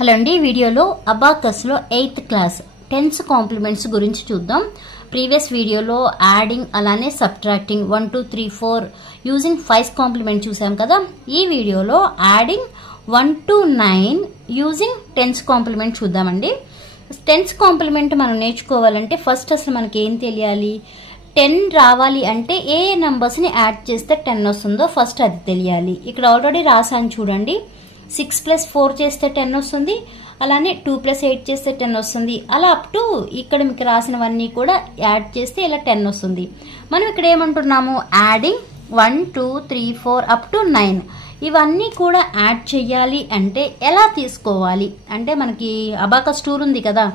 Hello అండి, వీడియోలో అబాకస్లో 8th class tense compliments గురించి చూద్దాం. ప్రీవియస్ వీడియోలో యాడింగ్ అలానే సబ్ట్రాక్టింగ్ 1 2 3 4 యూజింగ్ 5 కాంప్లిమెంట్ చూసాం కదా. ఈ వీడియోలో adding 1 to 9 using tense complement చూద్దామండి. టెన్స్ కాంప్లిమెంట్ మనం నేర్చుకోవాలంటే ఫస్ట్ అసలు మనకి ఏం తెలియాలి, 10 రావాలి అంటే ఏ నంబర్స్ ని యాడ్ చేస్తే 10 వస్తుందో ఫస్ట్ అది తెలియాలి. ఇక్కడ ఆల్రెడీ రాసాను చూడండి. 6 + 4 చేస్తే 10 వస్తుంది, అలానే 2 + 8 చేస్తే 10 వస్తుంది. అలా అప్ టు ఇక్కడ మీకు రాసినవన్నీ కూడా యాడ్ చేస్తే ఇలా 10 వస్తుంది. మనం ఇక్కడ ఏమంటున్నాము, యాడింగ్ 1 2 3 4 అప్ టు 9 ఇవన్నీ కూడా యాడ్ చేయాలి అంటే ఎలా తీసుకోవాలి అంటే మనకి అబాకస్ టూల్ ఉంది కదా,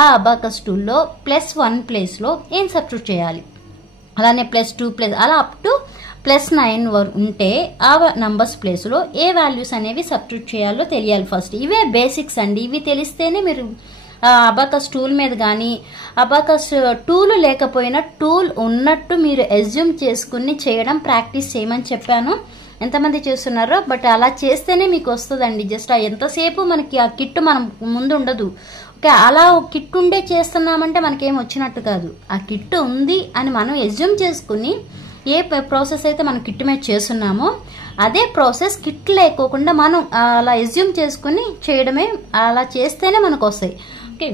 ఆ అబాకస్ టూల్లో +1 ప్లేస్లో ఏం సబ్స్టిట్యూట్ చేయాలి, అలానే +2 అలా అప్ టు +9 ఉంటే ఆ నంబర్స్ ప్లేస్లో ఏ వాల్యూస్ అనేవి సబ్స్టిట్యూట్ చేయాలో తెలియాలి ఫస్ట్. ఇవే బేసిక్స్ అండి. ఇవి తెలిస్తేనే మీరు అబాకస్ టూల్ మీద కానీ అబాకస్ టూల్ లేకపోయినా టూల్ ఉన్నట్టు మీరు అజ్యూమ్ చేసుకుని చేయడం ప్రాక్టీస్ చేయమని చెప్పాను. ఎంతమంది చేస్తున్నారో, బట్ అలా చేస్తేనే మీకు వస్తుందండి. జస్ట్ ఎంతసేపు మనకి ఆ కిట్ మనం ముందు ఉండదు. ఓకే, అలా కిట్ ఉండే చేస్తున్నామంటే మనకేం వచ్చినట్టు కాదు. ఆ కిట్ ఉంది అని మనం అజ్యూమ్ చేసుకుని ఏ ప్రాసెస్ అయితే మనం కిట్ మీద చేస్తున్నామో అదే ప్రాసెస్ కిట్ లేకోకుండా మనం అలా అజ్యూమ్ చేసుకుని చేయడమే. అలా చేస్తేనే మనకు వస్తాయి. ఓకే,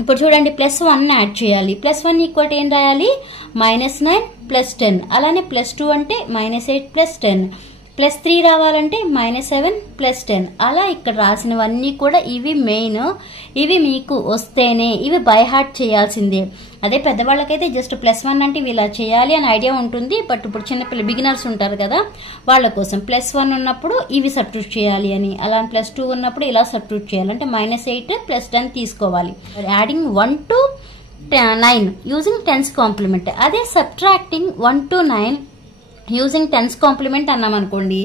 ఇప్పుడు చూడండి, +1 యాడ్ చేయాలి. +1 ఈక్వల్ ఏం రాయాలి, -9 + 10. అలానే +2 అంటే -8 + 10. +3 రావాలంటే -7 + 10. అలా ఇక్కడ రాసినవన్నీ కూడా ఇవి మెయిన్. ఇవి మీకు వస్తేనే ఇవి బై హార్ట్ చేయాల్సిందే. అదే పెద్దవాళ్ళకైతే జస్ట్ +1 అంటే ఇవి ఇలా చేయాలి అని ఐడియా ఉంటుంది. బట్ ఇప్పుడు చిన్నపిల్ల బిగినర్స్ ఉంటారు కదా, వాళ్ళ కోసం +1 ఉన్నప్పుడు ఇవి సబ్స్టిట్యూట్ చేయాలి అని, అలా +2 ఉన్నప్పుడు ఇలా సబ్స్టిట్యూట్ చేయాలి అంటే -8 + 10 తీసుకోవాలి. Adding 1 to 9 using tense complement. అదే subtracting 1 to 9 using tense complement అన్నాం అనుకోండి,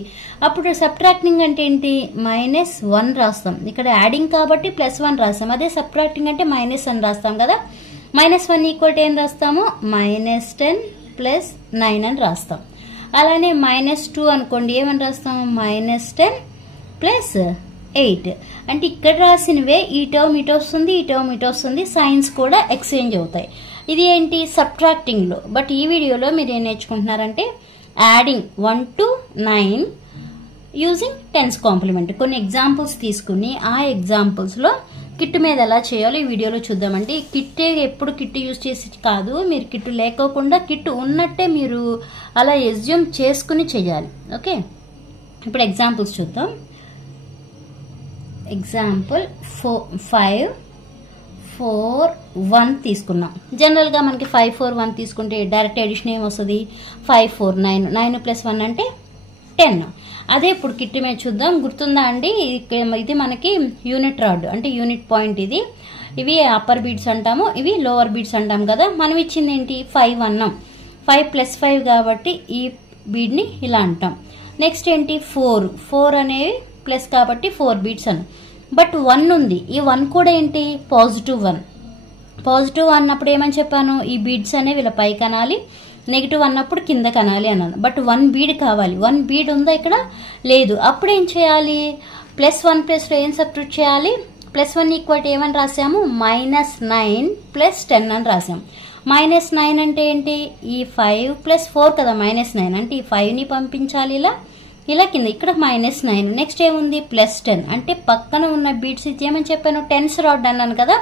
అప్పుడు సబ్ట్రాక్టింగ్ అంటే ఏంటి, -1 రాస్తాం. ఇక్కడ యాడింగ్ కాబట్టి +1 రాస్తాం. అదే సబ్ట్రాక్టింగ్ అంటే -1 రాస్తాం కదా. -1 ఈక్వల్ ఏం రాస్తాము, -10 + 9 అని రాస్తాం. అలానే -2 అనుకోండి, ఏమని రాస్తాము, -10 + 8. అంటే ఇక్కడ రాసినవే ఈ టర్మ్ ఇటు వస్తుంది, ఈ టర్మ్ ఇటు వస్తుంది, సైన్స్ కూడా ఎక్స్చేంజ్ అవుతాయి. ఇది ఏంటి, సబ్ట్రాక్టింగ్లో. బట్ ఈ వీడియోలో మీరు ఏం నేర్చుకుంటున్నారంటే adding 1 to 9 using tense complement. కొన్ని ఎగ్జాంపుల్స్ తీసుకుని ఆ ఎగ్జాంపుల్స్లో కిట్ మీద ఎలా చేయాలో ఈ వీడియోలో చూద్దామండి. కిట్ ఎప్పుడు కిట్ యూజ్ చేసి కాదు, మీరు కిట్ లేకోకుండా కిట్ ఉన్నట్టే మీరు అలా ఎజ్యూమ్ చేసుకుని చేయాలి. ఓకే, ఇప్పుడు ఎగ్జాంపుల్స్ చూద్దాం. ఎగ్జాంపుల్ 5 4 1 తీసుకున్నాం. జనరల్గా మనకి 5 4 1 తీసుకుంటే డైరెక్ట్ ఎడిషన్ ఏం వస్తుంది, 5 4 9 9 + 1 అంటే 10. అదే ఇప్పుడు కిట్ మీద చూద్దాం. గుర్తుందా అండి, ఇది మనకి యూనిట్ రాడ్ అంటే యూనిట్ పాయింట్. ఇవి అప్పర్ బీడ్స్ అంటాము, ఇవి లోవర్ బీడ్స్ అంటాం కదా. మనం ఇచ్చింది ఏంటి, 5 అన్నాం. 5 + 5 కాబట్టి ఈ బీడ్ని ఇలా అంటాం. నెక్స్ట్ ఏంటి, 4 అనేవి ప్లస్ కాబట్టి 4 బీడ్స్ అన్నాం. బట్ 1 ఉంది, ఈ 1 కూడా ఏంటి, +1. పాజిటివ్ అన్నప్పుడు ఏమని చెప్పాను, ఈ బీడ్స్ అనేవి ఇలా పైకి అనాలి, నెగిటివ్ అన్నప్పుడు కింద కనాలి అన్నాను. బట్ 1 బీడ్ కావాలి. 1 బీడ్ ఉందా ఇక్కడ, లేదు. అప్పుడు ఏం చేయాలి, +1 ప్లేస్లో ఏం సబ్స్టిట్యూట్ చేయాలి, +1 ఈక్వల్ ఏమని రాసాము, -9 + 10 అని రాసాం. -9 అంటే ఏంటి, ఈ 5 + 4 కదా, -9 అంటే ఈ 5ని పంపించాలి ఇలా కింద, ఇక్కడ -9. నెక్స్ట్ ఏముంది, +10 అంటే పక్కన ఉన్న బీడ్స్ ఇది ఏమని చెప్పాను, టెన్స్ రాడ్ అన్నాను కదా.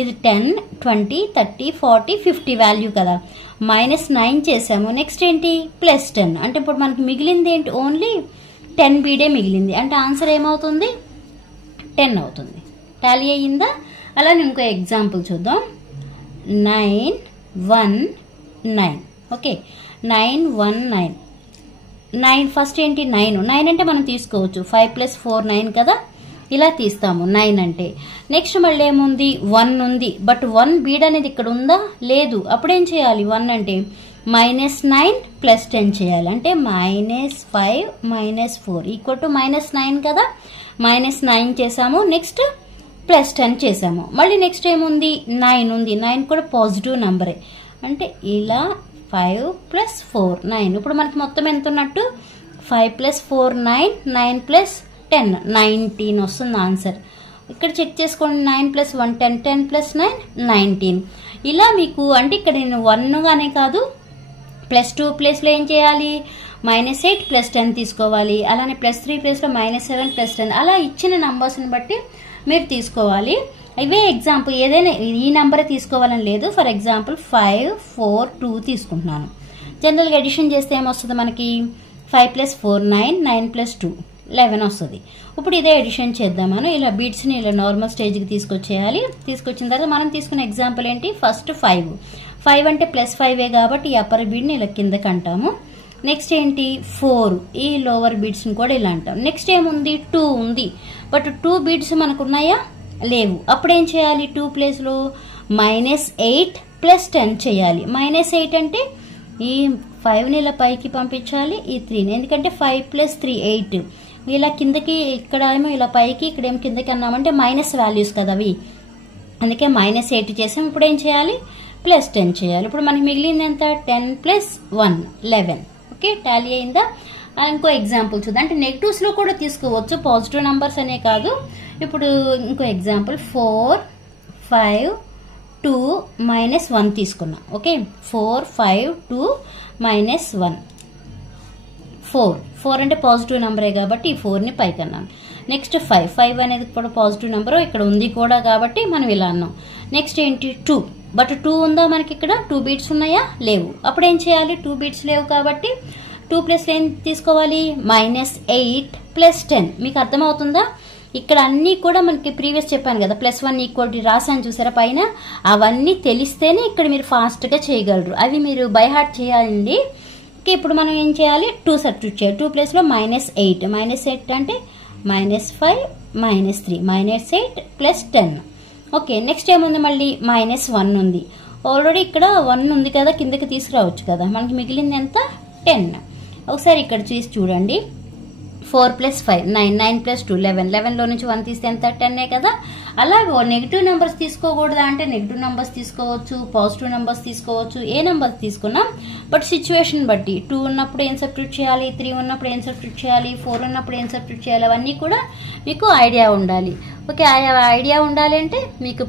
ఇది 10 20 30 40 50 వాల్యూ కదా, -9 చేసాము. నెక్స్ట్ ఏంటి, +10 అంటే ఇప్పుడు మనకి మిగిలింది ఏంటి, ఓన్లీ 10 బీడే మిగిలింది. అంటే ఆన్సర్ ఏమవుతుంది, 10 అవుతుంది. టాలీ అయ్యిందా. అలానే ఇంకో ఎగ్జాంపుల్ చూద్దాం. 9 1 9. ఓకే, 9 1 9. 9 ఫస్ట్ ఏంటి, 9 అంటే మనం తీసుకోవచ్చు, 5 + 4 9 కదా, ఇలా తీస్తాము 9 అంటే. నెక్స్ట్ మళ్ళీ ఏముంది, 1 ఉంది. బట్ 1 బీడ్ అనేది ఇక్కడ ఉందా, లేదు. అప్పుడేం చేయాలి, 1 అంటే -9 + 10 చేయాలి. అంటే -5 - 4 ఈక్వల్ టు -9 కదా, -9 చేసాము. నెక్స్ట్ +10 చేసాము. మళ్ళీ నెక్స్ట్ ఏముంది, 9 ఉంది. 9 కూడా పాజిటివ్ నెంబరే. అంటే ఇలా 5 + 4 9. ఇప్పుడు మనకి మొత్తం ఎంత ఉన్నట్టు, 5 + 4 9 9 + 10 19 వస్తుంది ఆన్సర్. ఇక్కడ చెక్ చేసుకోండి. 9 + 1 10, 10 + 9 19. ఇలా మీకు అంటే ఇక్కడ నేను 1 గానే కాదు +2 ప్లేస్లో ఏం చేయాలి, -8 + 10 తీసుకోవాలి. అలానే +3 ప్లేస్లో -7 + 10. అలా ఇచ్చిన నంబర్స్ని బట్టి మీరు తీసుకోవాలి. ఇవే ఎగ్జాంపుల్, ఏదైనా ఈ నెంబరే తీసుకోవాలని లేదు. ఫర్ ఎగ్జాంపుల్ 5 4 2 తీసుకుంటున్నాను. జనరల్గా ఎడిషన్ చేస్తే ఏమొస్తుంది మనకి, 5 + 4 9, 9 + 2 11 వస్తుంది. ఇప్పుడు ఇదే ఎడిషన్ చేద్దామని ఇలా బీట్స్ని ఇలా నార్మల్ స్టేజ్కి తీసుకొచ్చేయాలి. తీసుకొచ్చిన తర్వాత మనం తీసుకున్న ఎగ్జాంపుల్ ఏంటి, ఫస్ట్ 5 అంటే +5 కాబట్టి ఈ అప్పర్ బీడ్ని ఇలా కిందకి అంటాము. నెక్స్ట్ ఏంటి 4, ఈ లోవర్ బీడ్స్ని కూడా ఇలా అంటాం. నెక్స్ట్ ఏముంది 2 ఉంది, బట్ 2 బీడ్స్ మనకు ఉన్నాయా, లేవు. అప్పుడు ఏం చేయాలి, 2 ప్లేస్లో -8 + 10 చేయాలి. -8 అంటే ఈ 5ని ఇలా పైకి పంపించాలి, ఈ 3ని, ఎందుకంటే 5 + 3 8. ఇలా కిందకి, ఇక్కడ ఏమో ఇలా పైకి, ఇక్కడ ఏమో కిందకి అన్నామంటే మైనస్ వాల్యూస్ కదా అవి, అందుకే -8 చేసాం. ఇప్పుడు ఏం చేయాలి, +10 చేయాలి. ఇప్పుడు మనకి మిగిలింది ఎంత, 10 + 1 11. ఓకే, టాలీ అయిందా. ఇంకో ఎగ్జాంపుల్ చూద్దాం. అంటే నెగిటివ్స్లో కూడా తీసుకోవచ్చు, పాజిటివ్ నెంబర్స్ అనే కాదు. ఇప్పుడు ఇంకో ఎగ్జాంపుల్ 4 5 2 -1 తీసుకున్నాం. ఓకే, 4 5 2 -1 4 అంటే పాజిటివ్ నెంబరే కాబట్టి ఈ 4ని పైకి అన్నాను. నెక్స్ట్ 5 అనేది కూడా పాజిటివ్ నెంబరు, ఇక్కడ ఉంది కూడా కాబట్టి మనం ఇలా అన్నాం. నెక్స్ట్ ఏంటి 2, బట్ 2 ఉందా మనకి, ఇక్కడ 2 బీట్స్ ఉన్నాయా, లేవు. అప్పుడు ఏం చేయాలి, 2 బీట్స్ లేవు కాబట్టి 2 ప్లస్ ఏం తీసుకోవాలి, -8 + 10. మీకు అర్థమవుతుందా, ఇక్కడ అన్నీ కూడా మనకి ప్రీవియస్ చెప్పాను కదా, +1 = రాసాను చూసారా పైన, అవన్నీ తెలిస్తేనే ఇక్కడ మీరు ఫాస్ట్గా చేయగలరు. అవి మీరు బై హార్ట్ చేయాలండి. ఇప్పుడు మనం ఏం చేయాలి, 2 సబ్స్టిట్యూట్ చేయాలి. 2 ప్లేస్లో -8 అంటే -5 -3 -8 + 10. ఓకే, నెక్స్ట్ ఏముంది, మళ్ళీ -1 ఉంది. ఆల్రెడీ ఇక్కడ 1 ఉంది కదా, కిందకి తీసుకురావచ్చు కదా, మనకి మిగిలింది ఎంత 10. ఒకసారి ఇక్కడ చూసి చూడండి, 4 + 5 9, 9 + 2 11, 11లో నుంచి 1 తీస్తే ఎంత 10 కదా. అలాగే నెగిటివ్ నెంబర్స్ తీసుకోకూడదా అంటే నెగిటివ్ నెంబర్స్ తీసుకోవచ్చు, పాజిటివ్ నెంబర్స్ తీసుకోవచ్చు, ఏ నెంబర్స్ తీసుకున్నాం. బట్ సిచ్యువేషన్ బట్టి 2 ఉన్నప్పుడు ఏం సబ్స్టిట్యూట్ చేయాలి, 3 ఉన్నప్పుడు ఏం సబ్స్టిట్యూట్ చేయాలి, 4 ఉన్నప్పుడు ఏం సబ్స్టిట్యూట్ చేయాలి, అవన్నీ కూడా మీకు ఐడియా ఉండాలి. ఓకే, ఐడియా ఉండాలి అంటే మీకు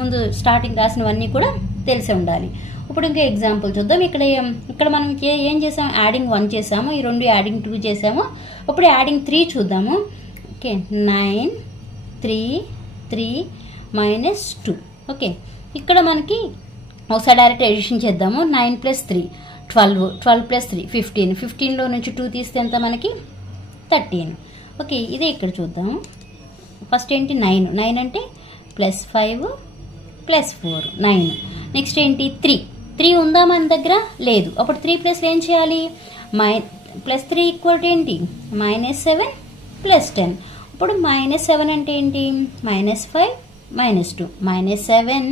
ముందు స్టార్టింగ్ రాసినవన్నీ కూడా తెలిసి ఉండాలి. ఇప్పుడు ఇంకా ఎగ్జాంపుల్ చూద్దాం. ఇక్కడ మనం ఏం చేసాము, యాడింగ్ 1 చేసాము, ఈ 2 యాడింగ్ 2 చేసాము. ఇప్పుడు యాడింగ్ 3 చూద్దాము. ఓకే, 9 3 3 -2. ఓకే, ఇక్కడ మనకి ఒకసారి డైరెక్ట్ ఎడిషన్ చేద్దాము. 9 + 3 12, 12 + 3 15, 15లో నుంచి 2 తీస్తే ఎంత మనకి 13. ఓకే, ఇదే ఇక్కడ చూద్దాము. ఫస్ట్ ఏంటి 9 అంటే +5 + 4 9. నెక్స్ట్ ఏంటి 3 ఉందా మన దగ్గర, లేదు. అప్పుడు 3 ప్లేస్లో ఏం చేయాలి, +3 = ఏంటి -7 + 10. ఇప్పుడు -7 అంటే ఏంటి, -5 -2 -7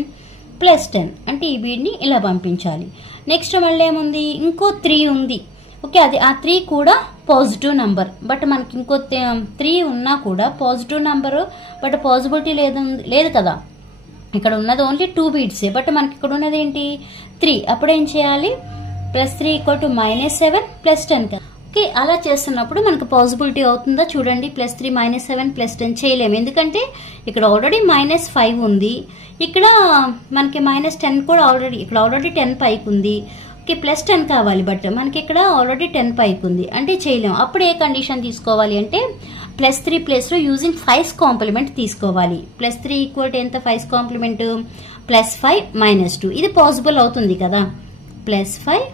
+ 10 అంటే ఈ బీడ్ని ఇలా పంపించాలి. నెక్స్ట్ మళ్ళీ ఏముంది, ఇంకో 3 ఉంది. ఓకే, ఆ 3 కూడా పాజిటివ్ నంబర్, బట్ మనకి ఇంకో 3 ఉన్నా కూడా పాజిటివ్ నంబరు, బట్ పాజిబిలిటీ లేదు కదా. ఇక్కడ ఉన్నది ఓన్లీ 2 బీట్సే, బట్ మనకి ఇక్కడ ఉన్నది ఏంటి 3. అప్పుడు ఏం చేయాలి, +3 = -7 + 10 కదా. ఓకే, అలా చేస్తున్నప్పుడు మనకు పాజిబిలిటీ అవుతుందా చూడండి. +3 -7 + 10 చేయలేము, ఎందుకంటే ఇక్కడ ఆల్రెడీ -5 ఉంది, ఇక్కడ మనకి -10 కూడా ఆల్రెడీ 10 పైకి ఉంది. ఓకే, +10 కావాలి, బట్ మనకి ఇక్కడ ఆల్రెడీ 10 పైకి ఉంది, అంటే చేయలేము. అప్పుడు ఏ కండిషన్ తీసుకోవాలి అంటే +3 ప్లేస్లో యూజింగ్ 5's కాంప్లిమెంట్ తీసుకోవాలి. +3 = ఎంత 5's కాంప్లిమెంట్, +5 -2. ఇది పాసిబుల్ అవుతుంది కదా, +5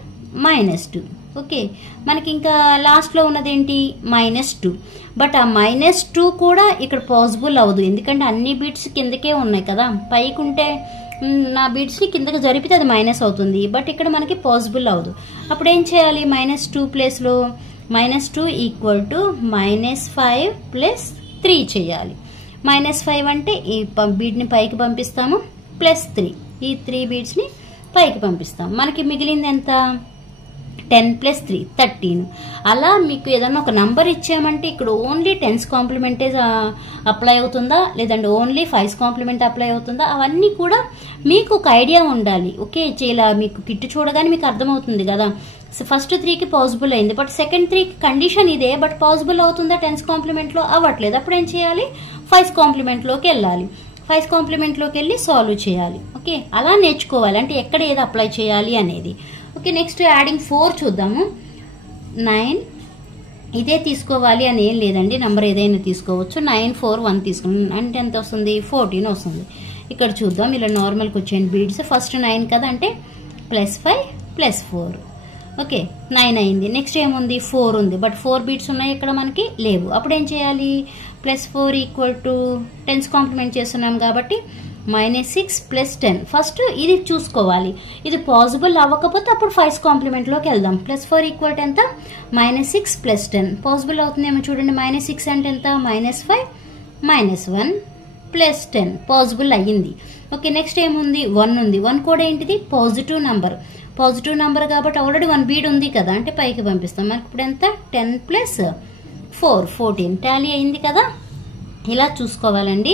-2. ఓకే, మనకి ఇంకా లాస్ట్లో ఉన్నది ఏంటి -2, బట్ ఆ -2 కూడా ఇక్కడ పాసిబుల్ అవ్వదు, ఎందుకంటే అన్ని బీట్స్ కిందకే ఉన్నాయి కదా. పైకి ఉంటే నా బీట్స్ని కిందకి జరిపితే అది మైనస్ అవుతుంది, బట్ ఇక్కడ మనకి పాసిబుల్ అవ్వదు. అప్పుడు ఏం చేయాలి, -2 ప్లేస్లో -2 = -5 + 3 చేయాలి. -5 అంటే ఈ బీడ్ని పైకి పంపిస్తాము, +3 ఈ 3 బీడ్స్ని పైకి పంపిస్తాం. మనకి మిగిలింది ఎంత 10 + 3 13. అలా మీకు ఏదన్నా ఒక నంబర్ ఇచ్చామంటే ఇక్కడ ఓన్లీ 10's కాంప్లిమెంటే అప్లై అవుతుందా, లేదంటే ఓన్లీ 5's కాంప్లిమెంట్ అప్లై అవుతుందా, అవన్నీ కూడా మీకు ఒక ఐడియా ఉండాలి. ఓకే, ఇలా మీకు కిట్ చూడగానే మీకు అర్థమవుతుంది కదా. ఫస్ట్ 3కి పాసిబుల్ అయింది, బట్ సెకండ్ 3కి కండిషన్ ఇదే, బట్ పాసిబుల్ అవుతుందా 10th కాంప్లిమెంట్లో? అవ్వట్లేదు. అప్పుడు ఏం చేయాలి? 5th కాంప్లిమెంట్లోకి వెళ్ళాలి. 5th కాంప్లిమెంట్లోకి వెళ్ళి సాల్వ్ చేయాలి. ఓకే, అలా నేర్చుకోవాలి, అంటే ఎక్కడ ఏది అప్లై చేయాలి అనేది. ఓకే, నెక్స్ట్ యాడింగ్ 4 చూద్దాము. 9 ఇదే తీసుకోవాలి అని ఏం లేదండి, నెంబర్ ఏదైనా తీసుకోవచ్చు. 9 4 1 తీసుకున్నాం అంటే ఎంత వస్తుంది? 14 వస్తుంది. ఇక్కడ చూద్దాం, ఇలా నార్మల్కి వచ్చేయండి బీడ్స్. ఫస్ట్ 9 కదా, అంటే +5 +4. ఓకే, 9 అయింది. నెక్స్ట్ ఏముంది? 4 ఉంది, బట్ 4 బీట్స్ ఉన్నాయి ఇక్కడ మనకి లేవు. అప్పుడు ఏం చేయాలి? +4 = 10th కాంప్లిమెంట్ చేస్తున్నాం కాబట్టి -6 + 10. ఫస్ట్ ఇది చూసుకోవాలి, ఇది పాసిబుల్ అవ్వకపోతే అప్పుడు 5th కాంప్లిమెంట్లోకి వెళ్దాం. +4 = ఎంత? -6 + 10. పాసిబుల్ అవుతుందేమో చూడండి. -6 అంటే ఎంత? -5 -1 + 10. పాసిబుల్ అయ్యింది. ఓకే, నెక్స్ట్ ఏముంది? 1 ఉంది. 1 కూడా ఏంటిది? Positive number. పాజిటివ్ నంబర్ కాబట్టి ఆల్రెడీ 1 బీడ్ ఉంది కదా, అంటే పైకి పంపిస్తాం. మనకి ఇప్పుడు ఎంత? 10 + 4 14. టాలీ అయింది కదా. ఇలా చూసుకోవాలండి.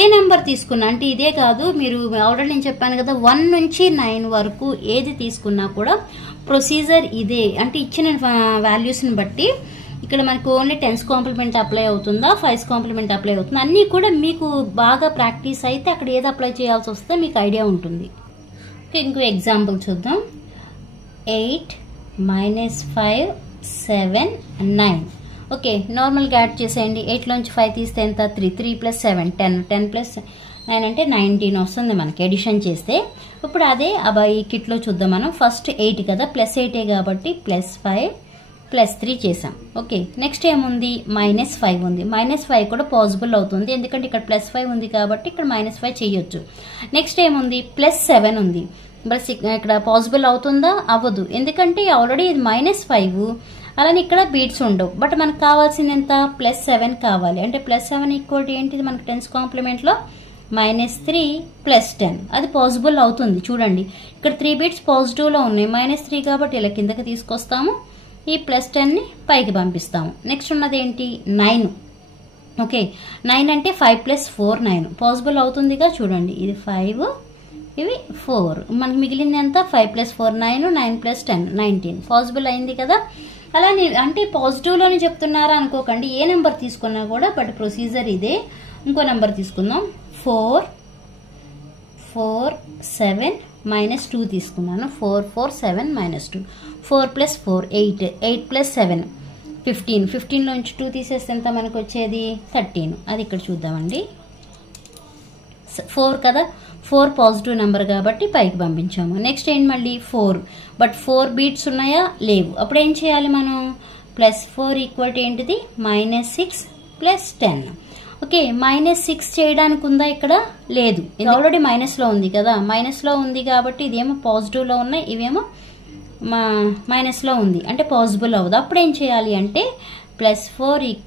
ఏ నెంబర్ తీసుకున్నా అంటే ఇదే కాదు, మీరు ఆల్రెడీ నేను చెప్పాను కదా, 1 నుంచి 9 వరకు ఏది తీసుకున్నా కూడా ప్రొసీజర్ ఇదే. అంటే ఇచ్చిన వాల్యూస్ని బట్టి ఇక్కడ మనకు ఓన్లీ 10th కాంప్లిమెంట్ అప్లై అవుతుందా, 5th కాంప్లిమెంట్ అప్లై అవుతుందా, అన్నీ కూడా మీకు బాగా ప్రాక్టీస్ అయితే అక్కడ ఏది అప్లై చేయాల్సి వస్తే మీకు ఐడియా ఉంటుంది. ఓకే, ఇంకో ఎగ్జాంపుల్ చూద్దాం. 8 -5 7 9. ఓకే, నార్మల్గా యాడ్ చేసేయండి. 8లోంచి 5 తీస్తే ఎంత? 3 3 + 7 10 10 + 9 అంటే 19 వస్తుంది మనకి ఎడిషన్ చేస్తే. ఇప్పుడు అదే ఈ కిట్లో చూద్దాం మనం. ఫస్ట్ 8 కదా, +8 కాబట్టి +5 +3 చేసాం. ఓకే, నెక్స్ట్ ఏముంది? -5 ఉంది. -5 కూడా పాసిబుల్ అవుతుంది, ఎందుకంటే ఇక్కడ +5 ఉంది కాబట్టి ఇక్కడ -5 చేయొచ్చు. నెక్స్ట్ ఏముంది? +7 ఉంది. బట్ ఇక్కడ పాసిబుల్ అవుతుందా? అవ్వదు, ఎందుకంటే ఆల్రెడీ ఇది -5. అలానే ఇక్కడ బీట్స్ ఉండవు. బట్ మనకు కావాల్సింది ఎంత? +7 కావాలి. అంటే +7 = ఏంటిది మనకి 10th కాంప్లిమెంట్లో? -3 + 10. అది పాసిబుల్ అవుతుంది. చూడండి, ఇక్కడ 3 బీట్స్ పాజిటివ్లో ఉన్నాయి. -3 కాబట్టి ఇలా కిందకి తీసుకొస్తాము, ఈ +10ని పైకి పంపిస్తాము. నెక్స్ట్ ఉన్నది ఏంటి? 9. ఓకే, 9 అంటే 5 + 4 9. పాసిబుల్ అవుతుందిగా. చూడండి, ఇది 5 ఇవి 4, మనకి మిగిలింది ఎంత? 5 + 4 9 9 + 10 19. పాసిబుల్ అయింది కదా. అలానే అంటే పాజిటివ్లోనే చెప్తున్నారా అనుకోకండి, ఏ నెంబర్ తీసుకున్నా కూడా, బట్ ప్రొసీజర్ ఇదే. ఇంకో నెంబర్ తీసుకుందాం. 4 4 7 -2 తీసుకున్నాను. 4 4 7 -2. 4 + 4 8 8 + 7 15. 15లోంచి 2 తీసేస్తే ఎంత మనకు వచ్చేది? 13. అది ఇక్కడ చూద్దామండి. 4 కదా, 4 పాజిటివ్ నెంబర్ కాబట్టి పైకి పంపించాము. నెక్స్ట్ ఏంటి? మళ్ళీ 4, బట్ 4 బీట్స్ ఉన్నాయా? లేవు. అప్పుడు ఏం చేయాలి మనం? +4 = ఏంటిది? -6 + 10. ఓకే, -6 చేయడానికి ఉందా? ఇక్కడ లేదు, ఇది ఆల్రెడీ మైనస్లో ఉంది కదా. మైనస్లో ఉంది కాబట్టి ఇదేమో పాజిటివ్లో ఉన్నాయి, ఇవేమో మైనస్లో ఉంది, అంటే పాసిబుల్ అవ్వదు. అప్పుడు ఏం చేయాలి అంటే +4 =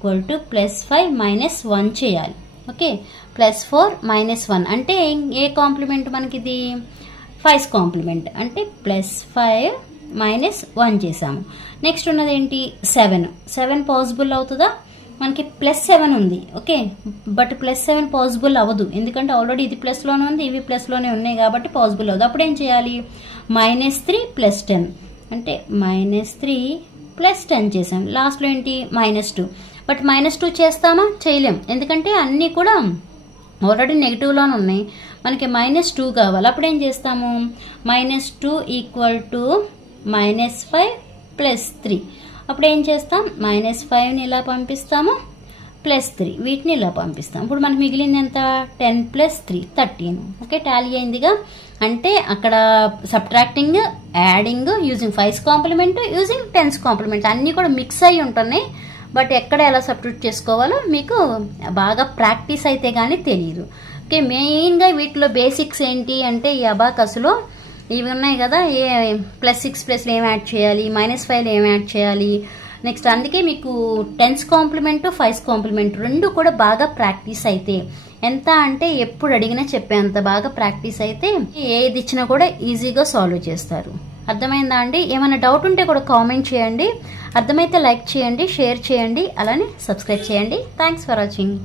+5 - 1 చేయాలి. ఓకే, +4 - 1 అంటే ఏ కాంప్లిమెంట్ మనకి ఇది? 5th కాంప్లిమెంట్, అంటే +5 - 1 చేసాము. నెక్స్ట్ ఉన్నది ఏంటి? 7. 7 పాసిబుల్ అవుతుందా? మనకి +7 ఉంది. ఓకే, బట్ +7 పాసిబుల్ అవ్వదు, ఎందుకంటే ఆల్రెడీ ఇది ప్లస్లోనే ఉంది, ఇవి ప్లస్లోనే ఉన్నాయి కాబట్టి పాసిబుల్ అవ్వదు. అప్పుడు ఏం చేయాలి? -3 + 10 అంటే -3 + 10 చేసాం. లాస్ట్లో ఏంటి? -2. బట్ -2 చేస్తామా? చేయలేం, ఎందుకంటే అన్నీ కూడా ఆల్రెడీ నెగిటివ్లోనే ఉన్నాయి. మనకి -2 కావాలి. అప్పుడు ఏం చేస్తాము? -2 = -5 + 3. అప్పుడు ఏం చేస్తాం? -5ని ఇలా పంపిస్తాము, +3 వీటిని ఇలా పంపిస్తాం. ఇప్పుడు మనకు మిగిలింది ఎంత? 10 + 3 13. ఓకే, టాలీ అయిందిగా. అంటే అక్కడ subtracting, adding, using 5th complement, using 10th complement అన్నీ కూడా మిక్స్ అయ్యి ఉంటున్నాయి. బట్ ఎక్కడ ఎలా సబ్స్టిట్యూట్ చేసుకోవాలో మీకు బాగా ప్రాక్టీస్ అయితే కానీ తెలియదు. ఓకే, మెయిన్గా వీటిలో బేసిక్స్ ఏంటి అంటే ఈ అబాకస్లో ఇవి ఉన్నాయి కదా, +6 ప్లస్లో ఏం యాడ్ చేయాలి, -5లో ఏం యాడ్ చేయాలి. నెక్స్ట్ అందుకే మీకు 10th కాంప్లిమెంట్, 5th కాంప్లిమెంట్ రెండు కూడా బాగా ప్రాక్టీస్ అయితే, ఎంత అంటే ఎప్పుడు అడిగినా చెప్పేంత బాగా ప్రాక్టీస్ అయితే ఏది ఇచ్చినా కూడా ఈజీగా సాల్వ్ చేస్తారు. అర్థమైందా అండి? ఏమైనా డౌట్ ఉంటే కూడా కామెంట్ చేయండి. అర్థమైతే లైక్ చేయండి, షేర్ చేయండి, అలానే సబ్స్క్రైబ్ చేయండి. Thanks for watching.